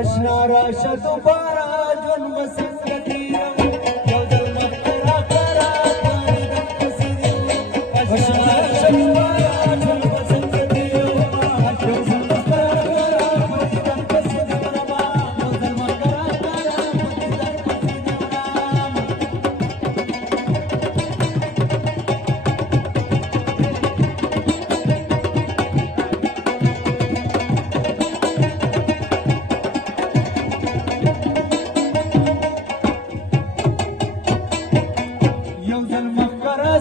آشنا راشه دوباره ژوند به څنګه تېروم یو ځل مخکره کره پاڼې در پسې دي آشنا راشه دوباره ژوند به څنګه تېروم یو ځل مخکره کره پاڼې در پسې دي ورما یو ځل مخکره کره پاڼې در پسې دي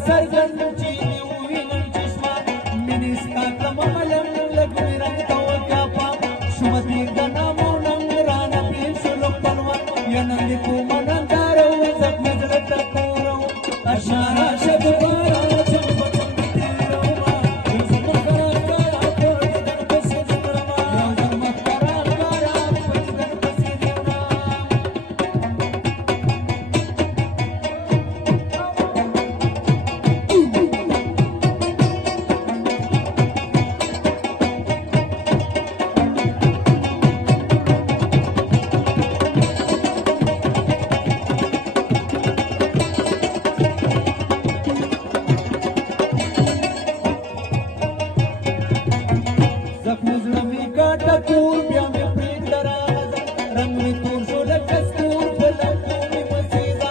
سرګند چې دی وینم چشمه مینې ستا تمامه یم لږ مې رنګ ته وکاپه شومه تېر د نامو ننګ رانه پېښ شولو خپلوان یا نن دې کومه ننداره و زخمې زړه ته کوره و آشنا راشه دوباره ژوند به څنګه تېرومه یو ځل مخکره ښکاره پاڼې در پسې دي وړمه یو ځل مخکره ښکاره پاڼې در پسې دي وړم ټکور بیا مې پرېږده راغله رنګ مې تور شو لکه ستور په لکو مې مسېده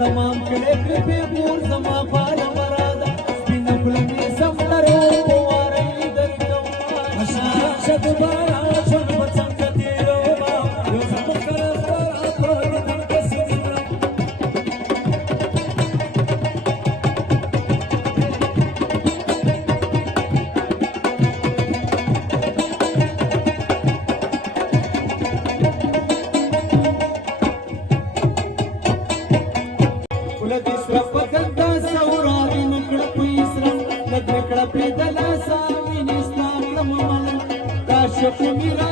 تمام کړی پرې بېبور زما خواله مراده سپینه خوله مې سمتره په واره یې درکومه آشنا راشه دوباره ژوند به څنګه تېرومه یو ځل مخکره ښکاره پاڼې در پسې دي وړم Shut